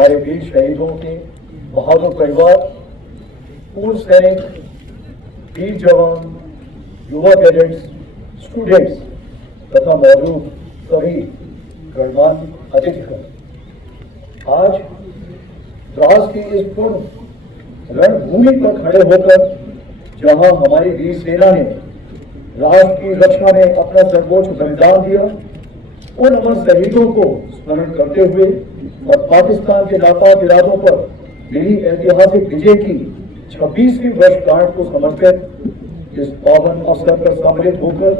हमारे वीर शहीदों के बहादुर परिवार, पूर्व सैनिक, वीर जवान, युवा कैडेट्स, स्टूडेंट्स तथा मौजूद सभी गणमान्य अतिथिगण, आज द्रास की इस पूर्ण रणभूमि पर खड़े होकर जहां हमारी वीर सेना ने राष्ट्र की रक्षा में अपना सर्वोच्च बलिदान दिया, उन अमर शहीदों को स्मरण करते हुए और पाकिस्तान के नापाक इरादों पर मिली ऐतिहासिक विजय की 26वीं वर्षगांठ को समर्पित इस पावन अवसर पर सम्मिलित होकर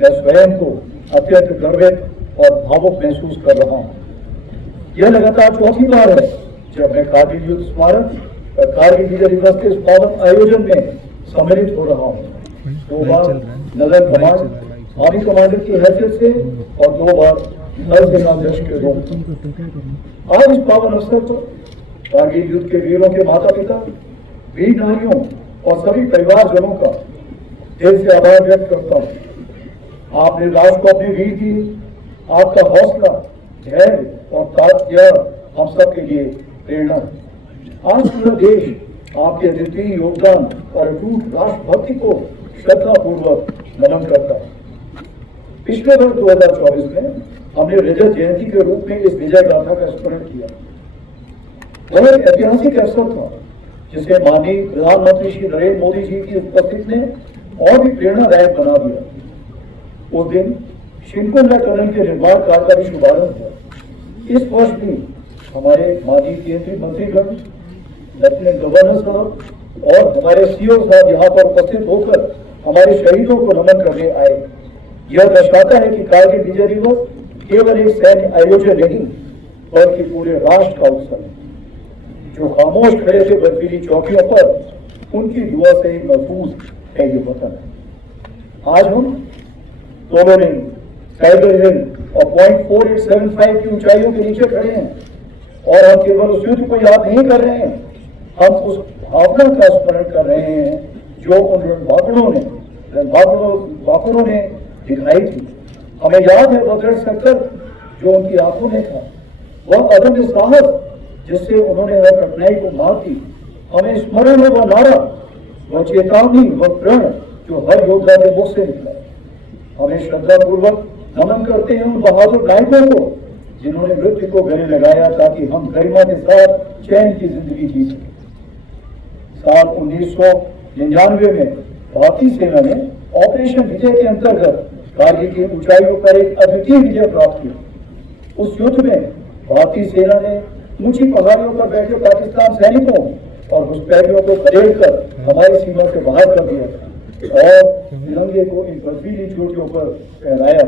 मैं स्वयं को अत्यंत गर्वित और भावुक महसूस कर रहा हूँ। यह लगातार चौथी बार है जब मैं कारगिल युद्ध स्मारक और कारगिल विजय दिवस के इस पावन आयोजन में सम्मिलित हो रहा हूँ। 2 बार नगर कमांड आर्मी कमांडर की हैसियत से और 2 बार नर सेनाध्यक्ष के रूप में। आज इस पावन अवसर पर कारगिल युद्ध के वीरों के माता पिता, वीर नारियों और सभी परिवारजनों का दिल से आभार व्यक्त करता हूँ। आपने राष्ट्र को अपनी वीर दी, आपका हौसला, धैर्य और ताकत हम सब के लिए प्रेरणा है। आज पूरा देश आपके अद्वितीय योगदान और अटूट राष्ट्रभक्ति को श्रद्धापूर्वक नमन करता है। पिछले वर्ष 2024 में हमने रजत जयंती के रूप में इस विजय गाथा का स्मरण किया। वह एक ऐतिहासिक अवसर था जिसे माननीय प्रधानमंत्री श्री नरेंद्र मोदी जी की उपस्थिति ने और भी प्रेरणादायक बना दिया। उस दिन शिनकुंडा टनल के निर्माण कार्य का भी शुभारंभ हुआ। इस वर्ष भी हमारे माननीय केंद्रीय मंत्रीगण, लेफ्टिनेंट गवर्नर साहब और हमारे सीओ साहब यहाँ पर उपस्थित होकर हमारे शहीदों को नमन करने आए। यह दर्शाता है कि कारगिल विजय दिवस केवल एक सैन्य आयोजन नहीं बल्कि पूरे राष्ट्र का उत्सव है। जो खामोश खड़े थे बर्फीली चौकियों पर, उनकी दुआ से महफूज है ये वतन। आज हम दोनों ने टाइगर हिल और 0.4875 की ऊंचाइयों के नीचे खड़े हैं और हम केवल उस युद्ध को याद नहीं कर रहे हैं, हम उस भावना का स्मरण कर रहे हैं जो उन रणबांकुरों ने दिखाई थी। हमें याद है वह दृढ़ संकल्प जो उनकी आंखों में था, वह अदम्य साहस जिससे उन्होंने हर कठिनाई को मात दी। हमें स्मरण है वह नारा, वह चेतावनी, वह प्रण जो हर योद्धा के मुख से निकला। हमें श्रद्धापूर्वक नमन करते हैं उन बहादुर नायकों को जिन्होंने मृत्यु को गले लगाया ताकि हम गरिमा के साथ चैन की जिंदगी जी सकें। साल 1999 में भारतीय सेना ने ऑपरेशन विजय के अंतर्गत कारगिल की ऊंचाइयों पर एक अद्वितीय विजय प्राप्त किया। उस युद्ध में भारतीय सेना ने ऊंची पहाड़ियों पर बैठे पाकिस्तान सैनिकों और घुसपैठियों को खदेड़ कर हमारी सीमा से बाहर कर दिया और तिरंगे को इन बर्फीली चोटियों पर फहराया।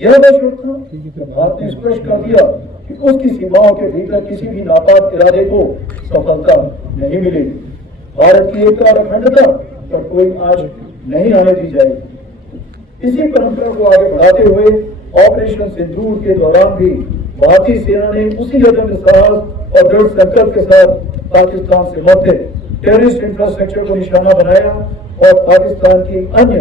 यह वह युद्ध था कि भारत ने स्पष्ट कर दिया कि उसकी सीमाओं के भीतर किसी भी नापाक इरादे को सफलता नहीं मिलेगी। भारत की एकता और अखंडता पर कोई आंच नहीं आने दी जाएगी। इसी परंपरा को आगे बढ़ाते हुए ऑपरेशन सिंदूर के दौरान भी भारतीय सेना ने उसी अदम्य साहस और दृढ़ संकल्प के साथ पाकिस्तान से मध्य टेररिस्ट इंफ्रास्ट्रक्चर को निशाना बनाया और पाकिस्तान की अन्य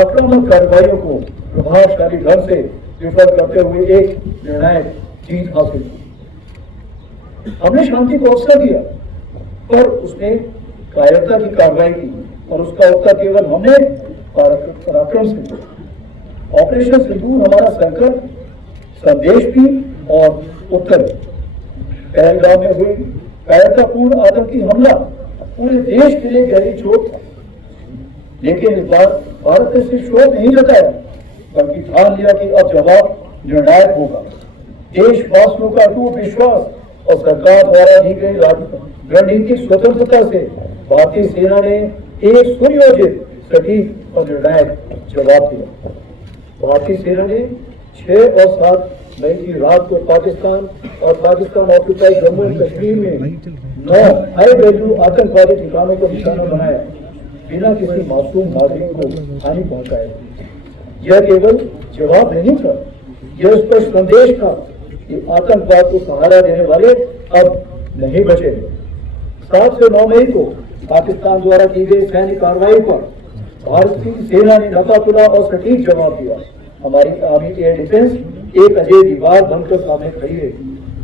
आक्रामक कार्रवाइयों को प्रभावशाली ढंग से विफल करते हुए एक निर्णायक जीत हासिल की। हमने शांति को अवसर दिया पर उसने कायरता की कार्रवाई की और उसका उत्तर केवल हमने पराक्रम से दिया। ऑपरेशन सिंदूर हमारा संकल्प, संदेश भी और उत्तर। पहलगाम में हुई कायरतापूर्ण आतंकी हमला पूरे देश के लिए गहरी चोट था, लेकिन इस बार भारत ने सिर्फ शोक नहीं जताया बल्कि ठान लिया कि अब जवाब निर्णायक होगा। देशवासियों का अटूट विश्वास और सरकार द्वारा दी गई रणनीतिक स्वतंत्रता से भारतीय सेना ने एक सुनियोजित, सटीक और निर्णायक जवाब दिया। भारतीय सेना ने 6 और 7 मई की रात को पाकिस्तान और पाकिस्तान ऑक्यूपाइड जम्मू एंड कश्मीर में 9 हाई वैल्यू आतंकवादी ठिकानों को निशाना बनाया, बिना किसी मासूम नागरिक को हानि पहुंचाए। यह केवल जवाब नहीं था, यह स्पष्ट संदेश था कि आतंकवाद को सहारा देने वाले अब नहीं बचे। 7 से 9 मई को पाकिस्तान द्वारा की गई सैन्य कार्रवाई पर भारतीय सेना ने नकातुला और सटीक जवाब दिया। हमारी आर्मी एयर डिफेंस एक अजय दीवार बनकर सामने खड़ी है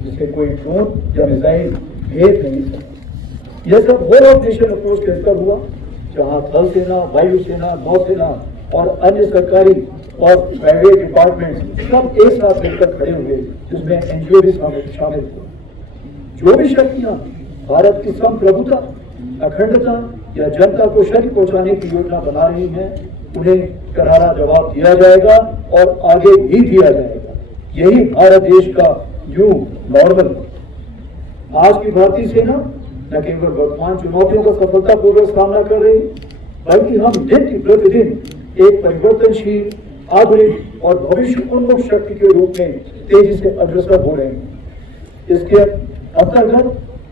जिसे कोई ड्रोन या मिसाइल भेद नहीं सकता। यह सब होल ऑफ नेशन अप्रोच के अंतर हुआ, जहां थल सेना, वायुसेना, नौसेना और अन्य सरकारी और प्राइवेट डिपार्टमेंट सब एक साथ मिलकर खड़े हुए, जिसमें एनजीओ भी शामिल थे। जो भी शक्तियां भारत की संप्रभुता, अखंडता या जनता को क्षति पहुंचाने की योजना बना रही हैं, उन्हें करारा जवाब दिया जाएगा और आगे भी दिया जाएगा। यही भारत देश का न्यू नॉर्मल। आज की भारतीय सेना न केवल वर्तमान चुनौतियों का सफलतापूर्वक सामना कर रही, बल्कि हम नित्य प्रतिदिन एक परिवर्तनशील, आधुनिक और भविष्य उन्मुख शक्ति के रूप में तेजी से अग्रसर हो रहे हैं। इसके अंतर्गत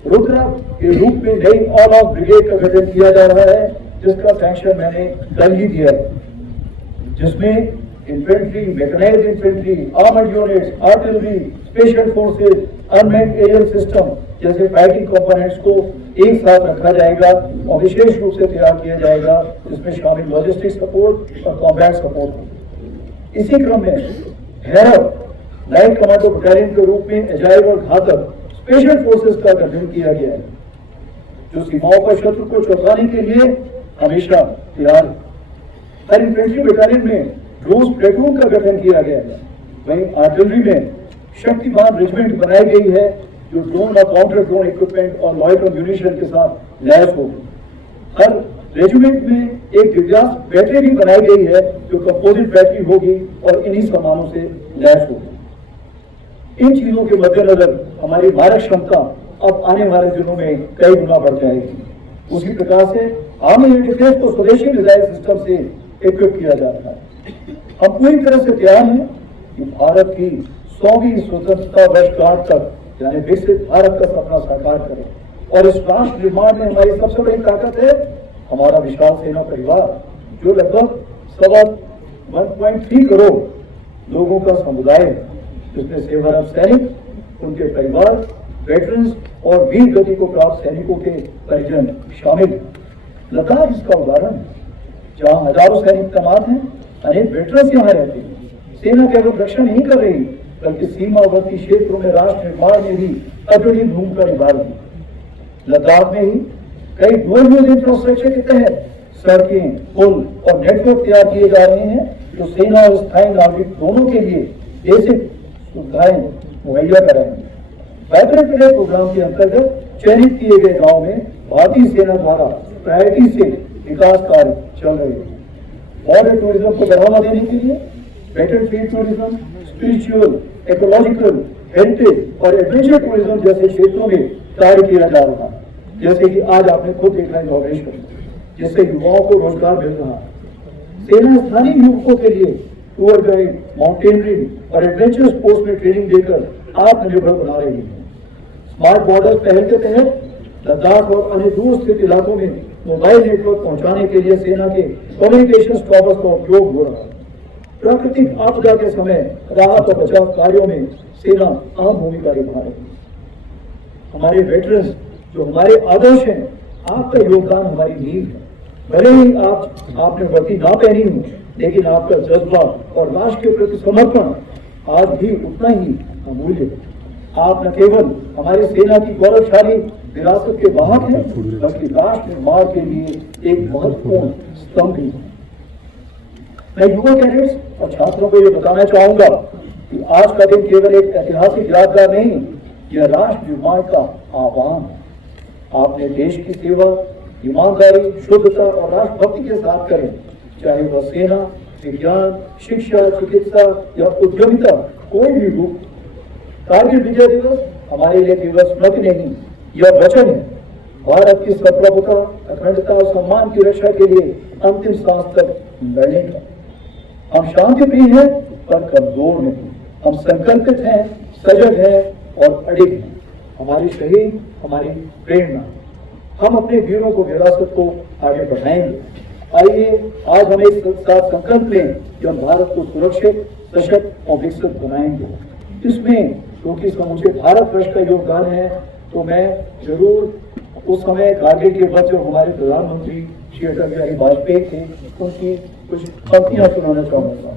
रुद्रा के रूप में नई ऑल ऑफ ब्रिगेड का गठन किया जा रहा है, जिसका सैंक्शन मैंने कल ही दिया है, जिसमें infantry, mechanised infantry, armoured units, artillery, special forces, unmanned aerial system जैसे फाइटिंग कंपोनेंट्स को एक साथ रखा जाएगा और विशेष रूप से तैयार किया जाएगा, जिसमें शामिल लॉजिस्टिक सपोर्ट और कॉम्बैट सपोर्ट। इसी क्रम में भैरव लाइट कमांडो बटालियन के रूप में एजाइल और घातक स्पेशल फोर्सेस का गठन किया गया है, जो सीमाओं पर शत्रु को चौंकाने के लिए हमेशा तैयार है। हर इन्फेंट्री बटालियन में ड्रोन प्लेटून का गठन किया गया है। वहीं आर्टिलरी में शक्तिमान रेजिमेंट बनाई गई है, जो ड्रोन और काउंटर ड्रोन इक्विपमेंट और लॉयटर म्यूनिशन के साथ लैस होगी। हर रेजिमेंट में एक दिव्यांग बैटरी भी बनाई गई है, जो कंपोजिट बैटरी होगी और इन्हीं सामानों से लैस होगी। इन चीजों के मद्देनजर हमारी मारक क्षमता अब आने वाले दिनों में कई गुना बढ़ जाएगी। उसी प्रकार से आर्मी एयर डिफेंस को स्वदेशी मिसाइल सिस्टम से इक्विप किया जा रहा है। हम पूरी तरह से तैयार हैं कि भारत की 100वीं स्वतंत्रता वर्षगांठ तक यानी विकसित भारत का सपना साकार करें। और इस राष्ट्र निर्माण में हमारी सबसे बड़ी ताकत है हमारा विशाल सेना परिवार, जो लगभग 1.3 करोड़ लोगों का समुदाय है, जिसमें सेवारत सैनिक, उनके परिवार, वेटरन्स और वीर गति को प्राप्त सैनिकों के परिजन शामिल हैं। लद्दाख इसका उदाहरण है, जहां हजारों सैनिक तैनात हैं, अनेक वेटरन्स यहाँ रहते हैं। सेना केवल रक्षा नहीं कर रही, बल्कि सीमावर्ती क्षेत्रों में राष्ट्र निर्माण में भी अग्रणी भूमिका निभा रही है। लद्दाख में ही कई डुअल यूज इंफ्रास्ट्रक्चर के तहत सड़कें, पुल और नेटवर्क तैयार किए जा रहे हैं, जो सेना और स्थायी नागरिक दोनों के लिए बेसिक सुविधाएं मुहैया कराएंगे। वाइब्रेंट विलेज प्रोग्राम के अंतर्गत चयनित किए गए गांव में भारतीय सेना द्वारा प्रायोरिटी से विकास कार्य चल रहे हैं। बॉर्डर टूरिज्म को बढ़ावा देने के लिए battlefield tourism, spiritual, ecological, heritage और एडवेंचर टूरिज्म जैसे क्षेत्रों में कार्य किया जा रहा है, जैसे कि आज आपने खुद देखा है इनॉग्रेशन, जिससे युवाओं को रोजगार मिल रहा है। सेना स्थानीय युवकों के लिए टूर गाइड, माउंटेनरिंग और एडवेंचर स्पोर्ट्स में ट्रेनिंग देकर आत्मनिर्भर बना रही है। स्मार्ट बॉर्डर पहल के तहत लद्दाख और अन्य दूर स्थित इलाकों में मोबाइल नेटवर्क पहुंचाने के लिए सेना के कम्युनिकेशन टॉवर्स का उपयोग हो रहा है। प्राकृतिक आपदा के समय राहत और बचाव कार्यों में सेना अहम भूमिका निभा रही है। हमारे वेटरन्स जो हमारे आदर्श हैं, आपका योगदान हमारी नींव है। भले ही आपने वर्दी ना पहनी हो, लेकिन आपका जज्बा और राष्ट्र के प्रति समर्पण आज भी उतना ही अमूल्य है। आप न केवल हमारी सेना की गौरवशाली विरासत के वाहक हैं, बल्कि राष्ट्र निर्माण के लिए एक महत्वपूर्ण स्तंभ भी है। मैं युवा कैडेट्स और छात्रों को ये बताना चाहूंगा कि आज का दिन केवल एक ऐतिहासिक यादगार नहीं, यह राष्ट्र निर्माण का आह्वान है। आपने देश की सेवा ईमानदारी, शुद्धता और राष्ट्रभक्ति के साथ करें, चाहे वह सेना, विज्ञान, शिक्षा, चिकित्सा या उद्यमिता कोई भी रूप। कारगिल विजय दिवस हमारे लिए केवल स्मृति नहीं, यह वचन है भारत की संप्रभुता, अखंडता और सम्मान की रक्षा के लिए अंतिम सांस तक लड़ने का। हम शांति प्रिय हैं पर कमजोर नहीं। हम संकल्पित हैं, सजग हैं और अडिग हैं। हमारी शहीद हमारी प्रेरणा। हम अपने वीरों को विरासत को आगे बढ़ाएंगे। आइए आज हम एक साथ संकल्प लें कि हम भारत को सुरक्षित, सशक्त और विकसित बनाएंगे। इसमें क्योंकि समूचे भारतवर्ष का योगदान है, तो मैं जरूर उस समय कारगिल के बाद जब हमारे प्रधानमंत्री श्री अटल बिहारी वाजपेयी थे, उनकी कुछ पंक्तियां सुनाना चाहूंगा।